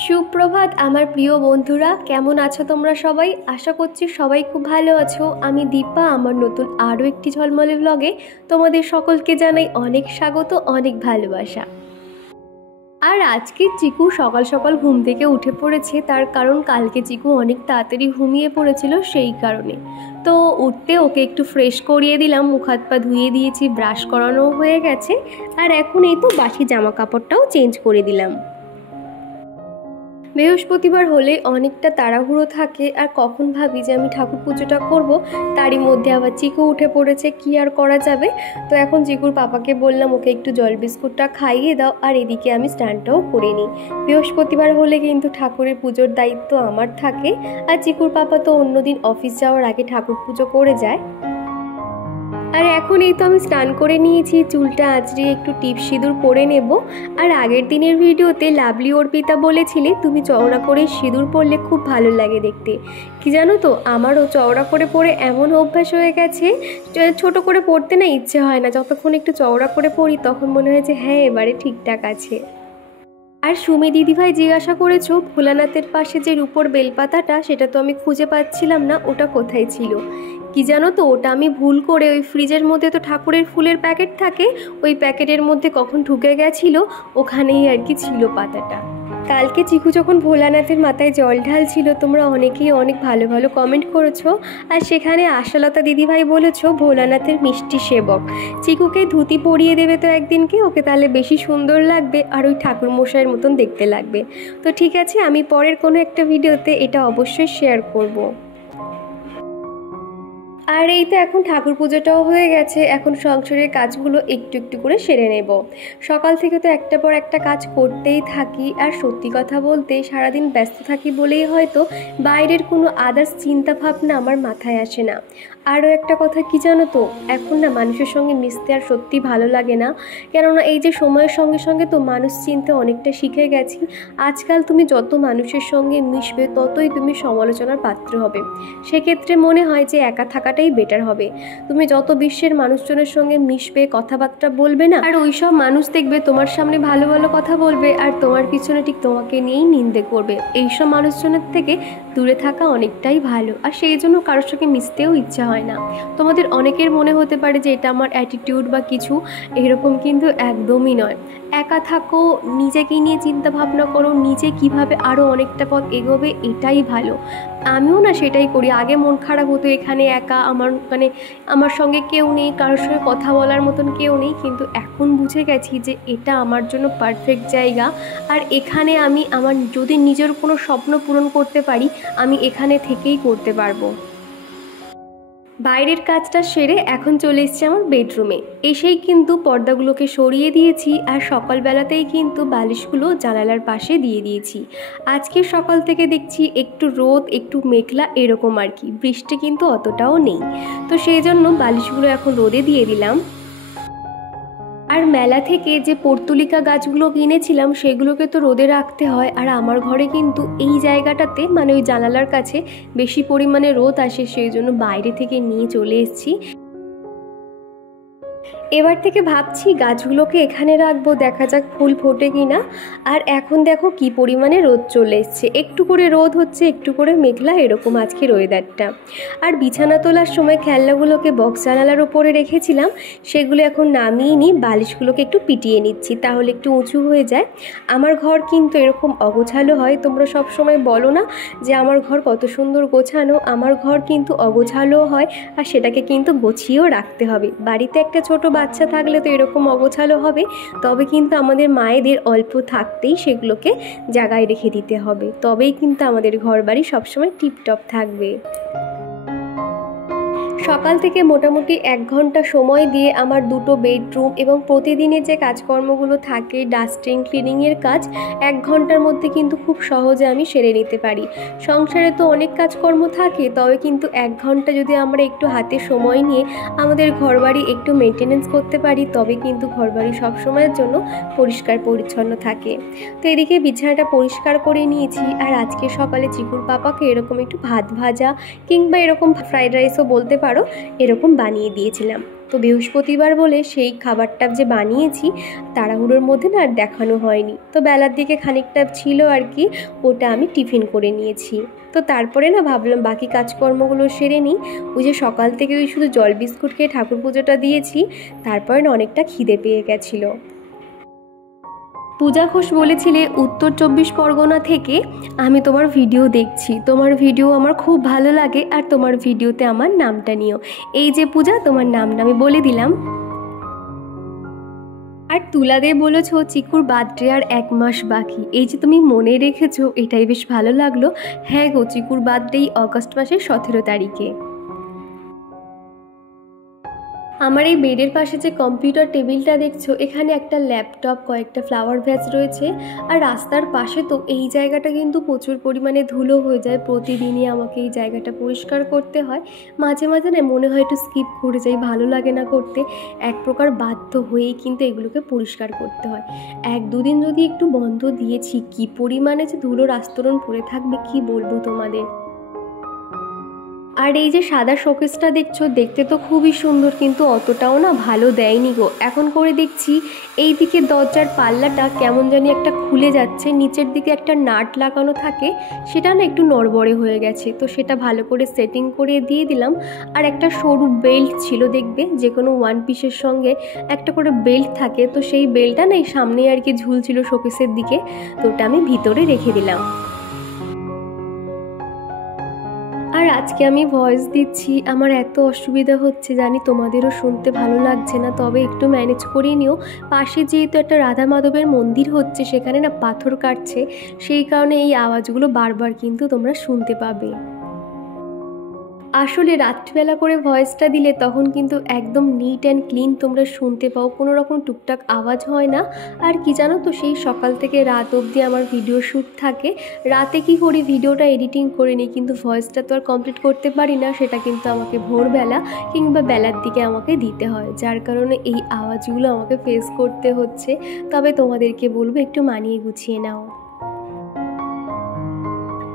সুপ্রভাত আমার প্রিয় বন্ধুরা, কেমন আছো তোমরা সবাই? আশা করছি সবাই খুব ভালো আছো। আমি দীপা, আমার নতুন আরও একটি ঝলমলে ব্লগে তোমাদের সকলকে জানাই অনেক স্বাগত, অনেক ভালোবাসা। আর আজকে চিকু সকাল সকাল ঘুম থেকে উঠে পড়েছে, তার কারণ কালকে চিকু অনেক তাড়াতাড়ি ঘুমিয়ে পড়েছিল, সেই কারণে। তো উঠতে ওকে একটু ফ্রেশ করিয়ে দিলাম, মুখ হাত পা ধুয়ে দিয়েছি, ব্রাশ করানো হয়ে গেছে। আর এখন এই তো বাসি জামা কাপড়টাও চেঞ্জ করে দিলাম। বৃহস্পতিবার হলে অনেকটা তাড়াহুড়ো থাকে, আর কখন ভাবি যে আমি ঠাকুর পুজোটা করব, তারই মধ্যে আবার চিকু উঠে পড়েছে, কি আর করা যাবে। তো এখন চিকুর পাপাকে বললাম ওকে একটু জল বিস্কুটটা খাইয়ে দাও, আর এদিকে আমি স্নানটাও করে নিই। বৃহস্পতিবার হলে কিন্তু ঠাকুরের পুজোর দায়িত্ব আমার থাকে, আর চিকুর পাপা তো অন্যদিন অফিস যাওয়ার আগে ঠাকুর পুজো করে যায়। আর এখন এই তো আমি স্নান করে নিয়েছি, চুলটা আঁচড়িয়ে একটু টিপ সিঁদুর পরে নেব। আর আগের দিনের ভিডিওতে লাভলি অর্পিতা বলেছিলে তুমি চওড়া করে সিঁদুর পরলে খুব ভালো লাগে দেখতে। কি জানো তো, আমারও চওড়া করে পরে এমন অভ্যাস হয়ে গেছে, ছোট করে পরতে না ইচ্ছে হয় না, যতক্ষণ একটু চওড়া করে পরি তখন মনে হয় যে হ্যাঁ এবারে ঠিকঠাক আছে। আর সুমি দিদিভাই জিজ্ঞাসা করেছো ভোলানাথের পাশে যে রূপোর বেলপাতাটা, সেটা তো আমি খুঁজে পাচ্ছিলাম না, ওটা কোথায় ছিল। কি জানো তো, ওটা আমি ভুল করে ওই ফ্রিজের মধ্যে তো ঠাকুরের ফুলের প্যাকেট থাকে, ওই প্যাকেটের মধ্যে কখন ঢুকে গেছিলো, ওখানেই আর কি ছিল পাতাটা। কালকে চিকু যখন ভোলানাথের মাথায় জল ঢালছিল, তোমরা অনেকেই অনেক ভালো ভালো কমেন্ট করেছো, আর সেখানে আশালতা দিদিভাই বলেছো ভোলানাথের মিষ্টি সেবক। চিকুকে ধুতি পরিয়ে দেবে তো একদিনকে, ওকে তাহলে বেশি সুন্দর লাগবে আর ওই ঠাকুর মশাইয়ের মতন দেখতে লাগবে। তো ঠিক আছে, আমি পরের কোনো একটা ভিডিওতে এটা অবশ্যই শেয়ার করব। আর এই তো এখন ঠাকুর পুজোটাও হয়ে গেছে, এখন সংসারের কাজগুলো একটু একটু করে সেরে নেব। সকাল থেকে তো একটা পর একটা কাজ করতেই থাকি, আর সত্যি কথা বলতে সারাদিন ব্যস্ত থাকি বলেই হয়তো বাইরের কোনো আদার্স চিন্তা ভাবনা আমার মাথায় আসে না। আরও একটা কথা কি জানো তো, এখন না মানুষের সঙ্গে মিশতে আর সত্যি ভালো লাগে না, কেননা এই যে সময়ের সঙ্গে সঙ্গে তো মানুষ চিনতে অনেকটা শিখে গেছি। আজকাল তুমি যত মানুষের সঙ্গে মিশবে ততই তুমি সমালোচনার পাত্র হবে। সেক্ষেত্রে মনে হয় যে একা থাকাটাই বেটার হবে। তুমি যত বিশ্বের মানুষজনের সঙ্গে মিশবে, কথাবার্তা বলবে না, আর ওই সব মানুষ দেখবে তোমার সামনে ভালো ভালো কথা বলবে, আর তোমার পিছনে ঠিক তোমাকে নিয়েই নিন্দে করবে। এইসব মানুষজনের থেকে দূরে থাকা অনেকটাই ভালো, আর সেই জন্য কারোর সঙ্গে মিশতেও ইচ্ছা হয় না। তোমাদের অনেকের মনে হতে পারে যে এটা আমার অ্যাটিটিউড বা কিছু, এরকম কিন্তু একদমই নয়। একা থাকো, নিজেকে নিয়ে চিন্তা ভাবনা করো, নিজে কিভাবে আরও অনেকটা পথ এগোবে, এটাই ভালো। আমিও না সেটাই করি। আগে মন খারাপ হতো, এখানে একা, আমার সঙ্গে কেউ নেই, কারোর সঙ্গে কথা বলার মতন কেউ নেই, কিন্তু এখন বুঝে গেছি যে এটা আমার জন্য পারফেক্ট জায়গা। আর এখানে আমি আমার যদি নিজের কোনো স্বপ্ন পূরণ করতে পারি, আমি এখানে থেকেই করতে পারবো। বাইরের কাজটা সেরে এখন চলে এসেছি আমার বেডরুমে। এসেই কিন্তু পর্দাগুলোকে সরিয়ে দিয়েছি, আর সকালবেলাতেই কিন্তু বালিশগুলো জানালার পাশে দিয়ে দিয়েছি। আজকে সকাল থেকে দেখছি একটু রোদ একটু মেঘলা এরকম আর কি, বৃষ্টি কিন্তু অতটাও নেই। তো সেই জন্য বালিশগুলো এখন রোদে দিয়ে দিলাম। আর মেলা থেকে যে পর্তুলিকা গাছগুলো কিনেছিলাম সেগুলোকে তো রোদে রাখতে হয়, আর আমার ঘরে কিন্তু এই জায়গাটাতে মানে ওই জানালার কাছে বেশি পরিমাণে রোদ আসে, সেই জন্য বাইরে থেকে নিয়ে চলে এসেছি। এবার থেকে ভাবছি গাছগুলোকে এখানে রাখবো, দেখা যাক ফুল ফোটে কিনা। আর এখন দেখো কি পরিমাণে রোদ চলে এসছে, একটু করে রোদ হচ্ছে একটু করে মেঘলা, এরকম আজকে ওয়েদারটা। আর বিছানা তোলার সময় খেলনাগুলোকে বক্স জানালার ওপরে রেখেছিলাম, সেগুলো এখন নামিয়ে নিই, বালিশগুলোকে একটু পিটিয়ে নিচ্ছি, তাহলে একটু উঁচু হয়ে যায়। আমার ঘর কিন্তু এরকম অগোছালো হয়, তোমরা সব সময় বলো না যে আমার ঘর কত সুন্দর গোছানো, আমার ঘর কিন্তু অগোছালো হয়, আর সেটাকে কিন্তু গুছিয়েও রাখতে হবে। বাড়িতে একটা ছোট বাচ্চা থাকলে তো এরকম অগোছালো হবে, তবে কিন্তু আমাদের মায়েদের অল্প থাকতেই সেগুলোকে জায়গায় রেখে দিতে হবে, তবেই কিন্তু আমাদের ঘরবাড়ি সবসময় টিপটপ থাকবে। সকাল থেকে মোটামুটি 1 ঘন্টা সময় দিয়ে আমার দুটো বেডরুম এবং প্রতিদিনের যে কাজকর্মগুলো থাকে ডাস্টিং ক্লিনিংয়ের কাজ 1 ঘন্টার মধ্যে কিন্তু খুব সহজে আমি সেরে নিতে পারি। সংসারে তো অনেক কাজকর্ম থাকে, তবে কিন্তু 1 ঘন্টা যদি আমরা একটু হাতে সময় নিয়ে আমাদের ঘরবাড়ি একটু মেনটেনেন্স করতে পারি, তবে কিন্তু ঘরবাড়ি সবসময়ের জন্য পরিষ্কার পরিচ্ছন্ন থাকে। তো এদিকে বিছানাটা পরিষ্কার করে নিয়েছি, আর আজকে সকালে চিকুর পাপাকে এরকম একটু ভাত ভাজা কিংবা এরকম ফ্রাইড রাইসও বলতে পারো, এরকম বানিয়ে দিয়েছিলাম। তো বৃহস্পতিবার বলে সেই খাবারটা যে বানিয়েছি তাড়াহুড়োর মধ্যে না আর দেখানো হয়নি। তো বেলার দিকে খানিকটা ছিল আর কি, ওটা আমি টিফিন করে নিয়েছি। তো তারপরে না ভাবলাম বাকি কাজকর্মগুলো সেরে নিই। ওই যে সকাল থেকে ওই শুধু জল বিস্কুট খেয়ে ঠাকুর পুজোটা দিয়েছি, তারপরে না অনেকটা খিদে পেয়ে গেছিলো। পূজা ঘোষ বলেছিলে উত্তর 24 পরগনা থেকে আমি তোমার ভিডিও দেখছি, তোমার ভিডিও আমার খুব ভালো লাগে, আর তোমার ভিডিওতে আমার নামটা নিও। এই যে পূজা, তোমার নামটা আমি বলে দিলাম। আর তুলাদে বলেছো চিকুর বার্থডে আর 1 মাস বাকি, এই যে তুমি মনে রেখেছো এটাই বেশ ভালো লাগলো। হ্যাঁ গো, চিকুর বার্থডে অগস্ট মাসের 17 তারিখে। আমার এই বেডের পাশে যে কম্পিউটার টেবিলটা দেখছো, এখানে একটা ল্যাপটপ, কয়েকটা ফ্লাওয়ার ভ্যাস রয়েছে। আর রাস্তার পাশে তো এই জায়গাটা কিন্তু প্রচুর পরিমাণে ধুলো হয়ে যায়, প্রতিদিনই আমাকে এই জায়গাটা পরিষ্কার করতে হয়। মাঝে মাঝে না মনে হয় একটু স্কিপ করে যাই, ভালো লাগে না করতে, এক প্রকার বাধ্য হয়েই কিন্তু এগুলোকে পরিষ্কার করতে হয়। 1-2 দিন যদি একটু বন্ধ দিয়েছি, কি পরিমাণে যে ধুলোর আস্তরণ পড়ে থাকবে কি বলবো তোমাদের। আর এই যে সাদা শোকেসটা দেখছো, দেখতে তো খুবই সুন্দর, কিন্তু অতটাও না ভালো দেয়নি গো। এখন করে দেখছি এই দিকে দরজার পাল্লাটা কেমন জানি একটা খুলে যাচ্ছে, নিচের দিকে একটা নাট লাগানো থাকে, সেটা না একটু নড়বড়ে হয়ে গেছে। তো সেটা ভালো করে সেটিং করে দিয়ে দিলাম। আর একটা সরু বেল্ট ছিল, দেখবে যে কোনো 1 পিসের সঙ্গে একটা করে বেল্ট থাকে, তো সেই বেল্টটা না এই সামনে আর কি ঝুলছিল শোকেসের দিকে, তো ওটা আমি ভিতরে রেখে দিলাম। আর আজকে আমি ভয়েস দিচ্ছি, আমার এত অসুবিধা হচ্ছে জানি, তোমাদেরও শুনতে ভালো লাগছে না, তবে একটু ম্যানেজ করে নিও। পাশে যেহেতু একটা রাধা মাধবের মন্দির হচ্ছে, সেখানে না পাথর কাটছে, সেই কারণে এই আওয়াজগুলো বারবার কিন্তু তোমরা শুনতে পাবে। আসলে রাত্রিবেলা করে ভয়েসটা দিলে তখন কিন্তু একদম নিট অ্যান্ড ক্লিন তোমরা শুনতে পাও, কোনো রকম টুকটাক আওয়াজ হয় না। আর কি জানো তো, সেই সকাল থেকে রাত অবধি আমার ভিডিও শ্যুট থাকে, রাতে কি করি ভিডিওটা এডিটিং করে নিই, কিন্তু ভয়েসটা তো আর কমপ্লিট করতে পারি না, সেটা কিন্তু আমাকে ভোরবেলা কিংবা বেলার দিকে আমাকে দিতে হয়, যার কারণে এই আওয়াজগুলো আমাকে ফেস করতে হচ্ছে। তবে তোমাদেরকে বলবো একটু মানিয়ে গুছিয়ে নাও।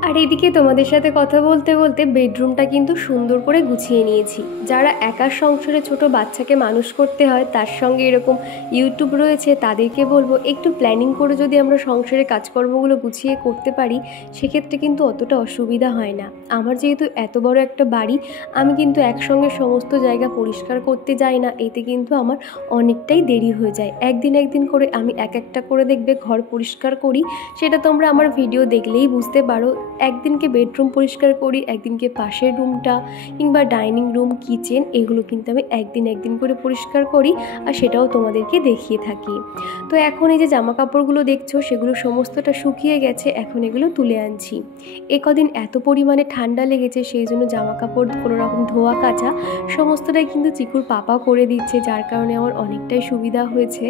আর এদিকে তোমাদের সাথে কথা বলতে বলতে বেডরুমটা কিন্তু সুন্দর করে গুছিয়ে নিয়েছি। যারা একার সংসারে ছোট বাচ্চাকে মানুষ করতে হয়, তার সঙ্গে এরকম ইউটিউব রয়েছে, তাদেরকে বলবো একটু প্ল্যানিং করে যদি আমরা সংসারে কাজকর্মগুলো গুছিয়ে করতে পারি, সেক্ষেত্রে কিন্তু অতটা অসুবিধা হয় না। আমার যেহেতু এত বড় একটা বাড়ি, আমি কিন্তু একসঙ্গে সমস্ত জায়গা পরিষ্কার করতে যাই না, এতে কিন্তু আমার অনেকটাই দেরি হয়ে যায়। একদিন করে আমি একটা করে দেখবে ঘর পরিষ্কার করি, সেটা তোমরা আমার ভিডিও দেখলেই বুঝতে পারো। একদিনকে বেডরুম পরিষ্কার করি, একদিনকে পাশের রুমটা কিংবা ডাইনিং রুম, কিচেন, এগুলো কিন্তু আমি একদিন করে পরিষ্কার করি, আর সেটাও তোমাদেরকে দেখিয়ে থাকি। তো এখন এই যে জামা কাপড়গুলো দেখছো, সেগুলো সমস্তটা শুকিয়ে গেছে, এখন এগুলো তুলে আনছি। কদিন এত পরিমাণে ঠান্ডা লেগেছে, সেই জন্য জামা কাপড় কোনো রকম ধোয়া কাচা সমস্তটাই কিন্তু চিকুর পাপা করে দিচ্ছে, যার কারণে আমার অনেকটাই সুবিধা হয়েছে।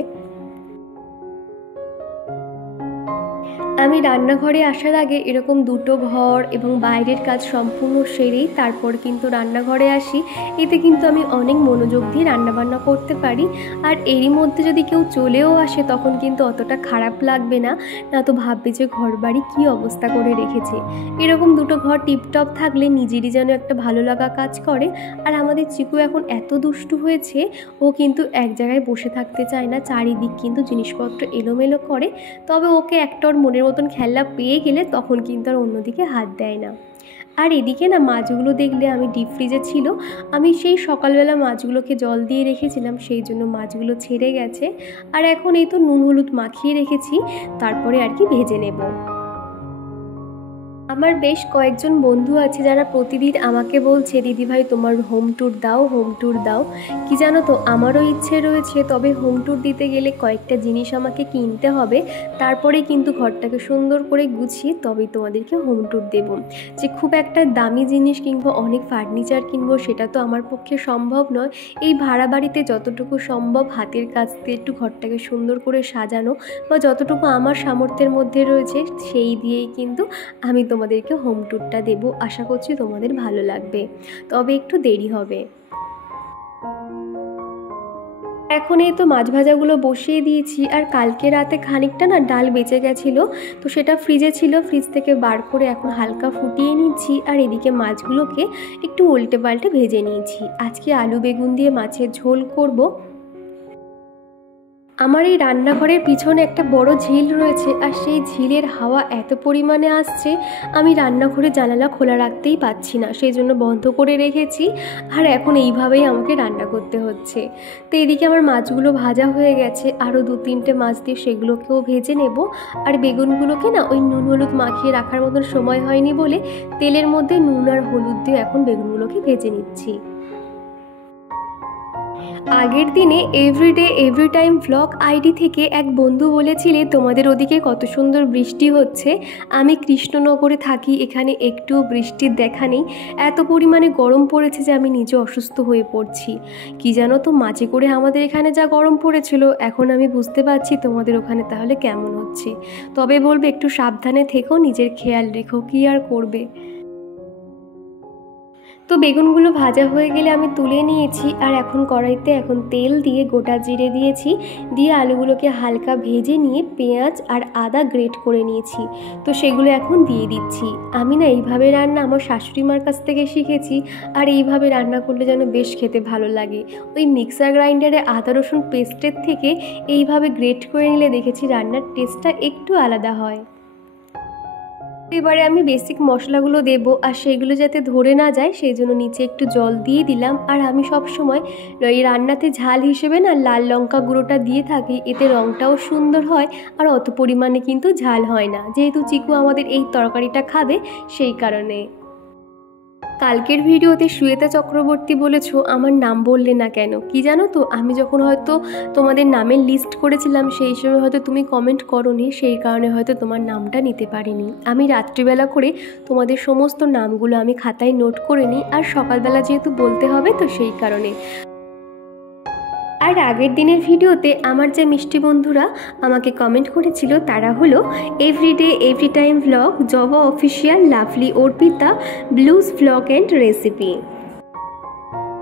আমি রান্নাঘরে আসার আগে এরকম 2টো ঘর এবং বাইরের কাজ সম্পূর্ণ সেরেই তারপর কিন্তু রান্নাঘরে আসি, এতে কিন্তু আমি অনেক মনোযোগ দিয়ে রান্নাবান্না করতে পারি। আর এরই মধ্যে যদি কেউ চলেও আসে, তখন কিন্তু অতটা খারাপ লাগবে না, না তো ভাববে যে ঘর বাড়ি কী অবস্থা করে রেখেছে। এরকম 2টো ঘর টিপটপ থাকলে নিজেরই যেন একটা ভালো লাগা কাজ করে। আর আমাদের চিকু এখন এত দুষ্টু হয়েছে, ও কিন্তু এক জায়গায় বসে থাকতে চায় না, চারিদিক কিন্তু জিনিসপত্র এলোমেলো করে। তবে ওকে একটা ওর মনের মতন খেলনা পেয়ে গেলে তখন কিন্তু আর অন্যদিকে হাত দেয় না। আর এদিকে না মাছগুলো দেখলে, আমি ডিপ ফ্রিজে ছিল, আমি সেই সকালবেলা মাছগুলোকে জল দিয়ে রেখেছিলাম, সেই জন্য মাছগুলো ছেড়ে গেছে। আর এখন এই তো নুন হলুদ মাখিয়ে রেখেছি, তারপরে আর কি ভেজে নেব। আমার বেশ কয়েকজন বন্ধু আছে যারা প্রতিদিন আমাকে বলছে, দিদিভাই তোমার হোম ট্যুর দাও, হোম ট্যুর দাও। কি জানো তো, আমারও ইচ্ছে রয়েছে, তবে হোম ট্যুর দিতে গেলে কয়েকটা জিনিস আমাকে কিনতে হবে, তারপরে কিন্তু ঘরটাকে সুন্দর করে গুছিয়ে তবেই তোমাদেরকে হোম ট্যুর দেবো। যে খুব একটা দামি জিনিস কিংবা অনেক ফার্নিচার কিনবো, সেটা তো আমার পক্ষে সম্ভব নয়। এই ভাড়া বাড়িতে যতটুকু সম্ভব হাতের কাজ দিয়ে একটু ঘরটাকে সুন্দর করে সাজানো, বা যতটুকু আমার সামর্থ্যের মধ্যে রয়েছে সেই দিয়েই কিন্তু আমি তোমাদেরকে হোম ট্যুরটা দেব। আশা করছি তোমাদের ভালো লাগবে, তবে একটু দেরি হবে। এখন এই তো মাছ ভাজাগুলো বসিয়ে দিয়েছি। আর কালকে রাতে খানিকটা না ডাল বেঁচে গেছিলো, তো সেটা ফ্রিজে ছিল, ফ্রিজ থেকে বার করে এখন হালকা ফুটিয়ে নিচ্ছি। আর এদিকে মাছগুলোকে একটু উল্টে পাল্টে ভেজে নিয়েছি। আজকে আলু বেগুন দিয়ে মাছের ঝোল করব। আমার এই রান্নাঘরের পিছনে একটা বড় ঝিল রয়েছে, আর সেই ঝিলের হাওয়া এত পরিমাণে আসছে, আমি রান্নাঘরে জানালা খোলা রাখতেই পাচ্ছি না, সেই জন্য বন্ধ করে রেখেছি। আর এখন এইভাবেই আমাকে রান্না করতে হচ্ছে। তো এদিকে আমার মাছগুলো ভাজা হয়ে গেছে, আরও 2-3টে মাছ দিয়ে সেগুলোকেও ভেজে নেব। আর বেগুনগুলোকে না ওই নুন হলুদ মাখিয়ে রাখার মতন সময় হয়নি বলে তেলের মধ্যে নুন আর হলুদ দিয়ে এখন বেগুনগুলোকে ভেজে নিচ্ছি। আগের দিনে everyday every time vlog ID থেকে এক বন্ধু বলেছিলে তোমাদের ওদিকে কত সুন্দর বৃষ্টি হচ্ছে। আমি কৃষ্ণনগরে থাকি, এখানে একটু বৃষ্টির দেখা নেই, এত পরিমাণে গরম পড়েছে যে আমি নিজে অসুস্থ হয়ে পড়ছি। কি জানো তো, মাঝে করে আমাদের এখানে যা গরম পড়েছিল, এখন আমি বুঝতে পারছি তোমাদের ওখানে তাহলে কেমন হচ্ছে। তবে বলবে একটু সাবধানে থেকো, নিজের খেয়াল রেখো, কি আর করবে। তো বেগুনগুলো ভাজা হয়ে গেলে আমি তুলে নিয়েছি। আর এখন কড়াইতে এখন তেল দিয়ে গোটা জিরে দিয়েছি, দিয়ে আলুগুলোকে হালকা ভেজে নিয়ে পেঁয়াজ আর আদা গ্রেট করে নিয়েছি, তো সেগুলো এখন দিয়ে দিচ্ছি। আমি না এইভাবে রান্না আমার শাশুড়ি মার কাছ থেকে শিখেছি, আর এইভাবে রান্না করলে যেন বেশ খেতে ভালো লাগে। ওই মিক্সার গ্রাইন্ডারে আদা রসুন পেস্টের থেকে এইভাবে গ্রেট করে নিলে দেখেছি রান্নার টেস্টটা একটু আলাদা হয়। এবারে আমি বেসিক মশলাগুলো দেব, আর সেইগুলো যাতে ধরে না যায় সেই জন্য নিচে একটু জল দিয়ে দিলাম। আর আমি সব সময় এই রান্নাতে ঝাল হিসেবে না লাল লঙ্কা গুঁড়োটা দিয়ে থাকি, এতে রঙটাও সুন্দর হয় আর অত পরিমাণে কিন্তু ঝাল হয় না, যেহেতু চিকু আমাদের এই তরকারিটা খাবে সেই কারণে। কালকের ভিডিওতে শ্বেতা চক্রবর্তী বলেছো আমার নাম বললে না কেন, কি জানো তো, আমি যখন হয়তো তোমাদের নামের লিস্ট করেছিলাম সেই সময় হয়তো তুমি কমেন্ট করোনি, সেই কারণে হয়তো তোমার নামটা নিতে পারিনি। আমি রাত্রিবেলা করে তোমাদের সমস্ত নামগুলো আমি খাতায় নোট করে নিই, আর সকালবেলা যেহেতু বলতে হবে তো সেই কারণে। আর আগের দিনের ভিডিওতে আমার যে মিষ্টি বন্ধুরা আমাকে কমেন্ট করেছিল তারা হলো এভরিডে এভরি টাইম ভ্লগ, জবা official, lovely Arpita, blues vlog and recipe.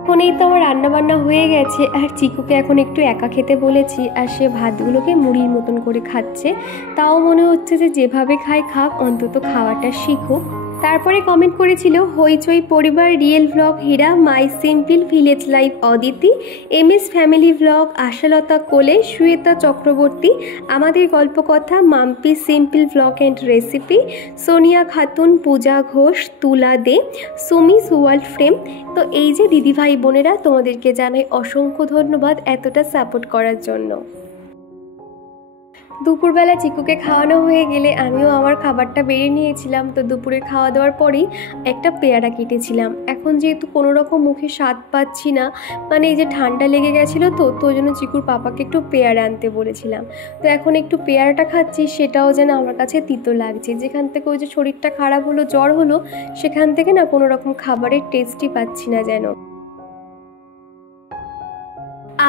এখন এই তো আমার রান্নাবান্না হয়ে গেছে, আর চিকুকে এখন একটু একা খেতে বলেছি, আর সে ভাতগুলোকে মুড়ির মতন করে খাচ্ছে। তাও মনে হচ্ছে যে যেভাবে খায় খাক, অন্তত খাওয়াটা শিখুক। তারপরে কমেন্ট করেছিল হইচই পরিবার, real vlog Hira, my simple village life Aditi, MS family vlog Ashalata Kole, Shweta Chakraborty, আমাদের গল্পকথা, Mampi simple vlog and recipe, Sonia Khatun, Puja Ghosh, Tula De, Sumi world frame. তো এই যে দিদিভাই বোনেরা, তোমাদেরকে জানাই অসংখ্য ধন্যবাদ এতটা সাপোর্ট করার জন্য। দুপুরবেলা চিকুকে খাওয়ানো হয়ে গেলে আমিও আমার খাবারটা বেড়ে নিয়েছিলাম। তো দুপুরে খাওয়া দাওয়ার পরেই একটা পেয়ারা কেটেছিলাম। এখন যেহেতু কোনো রকম মুখে স্বাদ পাচ্ছি না, মানে এই যে ঠান্ডা লেগে গেছিলো, তো ওই জন্য চিকুর পাপাকে একটু পেয়ারা আনতে বলেছিলাম। তো এখন একটু পেয়ারাটা খাচ্ছি, সেটাও যেন আমার কাছে তিতো লাগছে। যেখান থেকে ওই যে শরীরটা খারাপ হলো, জ্বর হলো, সেখান থেকে না কোনো রকম খাবারের টেস্টই পাচ্ছি না যেন।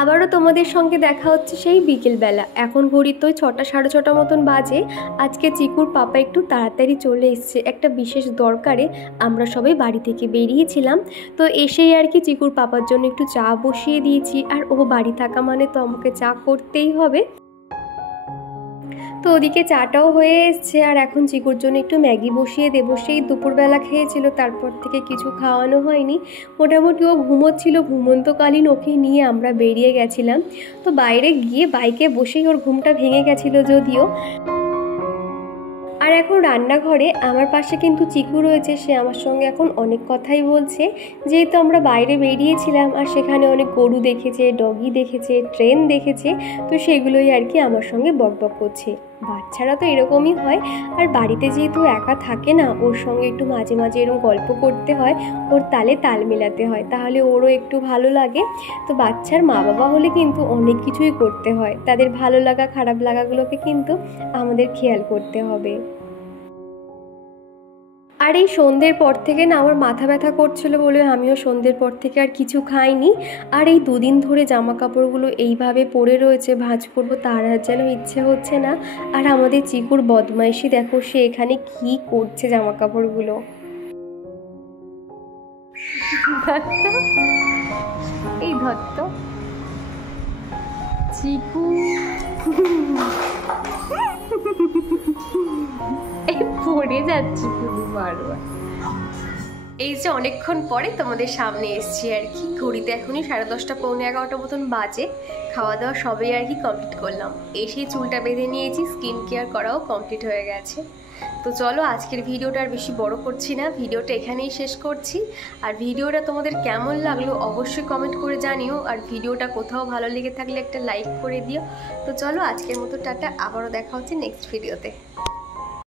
আবারও তোমাদের সঙ্গে দেখা হচ্ছে সেই বিকেলবেলা। এখন ঘড়ির তো 6টা 6:30 মতন বাজে। আজকে চিকুর পাপা একটু তাড়াতাড়ি চলে এসছে একটা বিশেষ দরকারে, আমরা সবাই বাড়ি থেকে বেরিয়েছিলাম। তো এসেই আর কি চিকুর পাপার জন্য একটু চা বসিয়ে দিয়েছি, আর ও বাড়ি থাকা মানে তো আমাকে চা করতেই হবে। তো ওদিকে চাটাও হয়ে এসছে, আর এখন চিকুর জন্য একটু ম্যাগি বসিয়ে দেবো। সেই দুপুরবেলা খেয়েছিল, তারপর থেকে কিছু খাওয়ানো হয়নি। মোটামুটি ও ঘুমোচ্ছিল, ঘুমন্তকালীন ওকে নিয়ে আমরা বেরিয়ে গেছিলাম। তো বাইরে গিয়ে বাইকে বসেই ওর ঘুমটা ভেঙে গেছিলো যদিও। আর এখন রান্নাঘরে আমার পাশে কিন্তু চিকু রয়েছে, সে আমার সঙ্গে এখন অনেক কথাই বলছে। যেহেতু আমরা বাইরে বেরিয়েছিলাম, আর সেখানে অনেক গরু দেখেছে, ডগি দেখেছে, ট্রেন দেখেছে, তো সেগুলোই আর কি আমার সঙ্গে বকবক করছে। বাচ্চারা তো এরকমই হয়। আর বাড়িতে যেহেতু একা থাকে না, ওর সঙ্গে একটু মাঝে মাঝে এরকম গল্প করতে হয়, ওর তালে তাল মেলাতে হয়, তাহলে ওরও একটু ভালো লাগে। তো বাচ্চার মা বাবা হলে কিন্তু অনেক কিছুই করতে হয়, তাদের ভালো লাগা খারাপ লাগাগুলোকে কিন্তু আমাদের খেয়াল করতে হবে। আর এই সন্ধ্যের পর থেকে না আমার মাথা ব্যথা করছিল বলে আমিও সন্ধ্যের পর থেকে আর কিছু খাইনি। আর এই 2 দিন ধরে জামা কাপড়গুলো এইভাবে পড়ে রয়েছে, ভাঁজ করবো তার আর যেন ইচ্ছে হচ্ছে না। আর আমাদের চিকুর বদমাইশি দেখো, সে এখানে কি করছে জামা কাপড়গুলো। এই ধরতো চিকু এই পড়ে যাচ্ছি তুমি বারবার। এই যে অনেকক্ষণ পরে তোমাদের সামনে এসছি আর কি, ঘড়িতে এখনই 10:30 পৌনে 11টা মতন বাজে। খাওয়া দাওয়া সবই আর কি কমপ্লিট করলাম, এসে চুলটা বেঁধে নিয়েছি, স্কিন কেয়ার করাও কমপ্লিট হয়ে গেছে। তো চলো আজকের ভিডিওটা আর বেশি বড় করছি না, ভিডিওটা এখানেই শেষ করছি। আর ভিডিওটা তোমাদের কেমন লাগলো অবশ্যই কমেন্ট করে জানিও, আর ভিডিওটা কোথাও ভালো লেগে থাকলে একটা লাইক করে দিও। তো চলো আজকের মতো টাটা, আবারও দেখা হচ্ছে নেক্সট ভিডিওতে।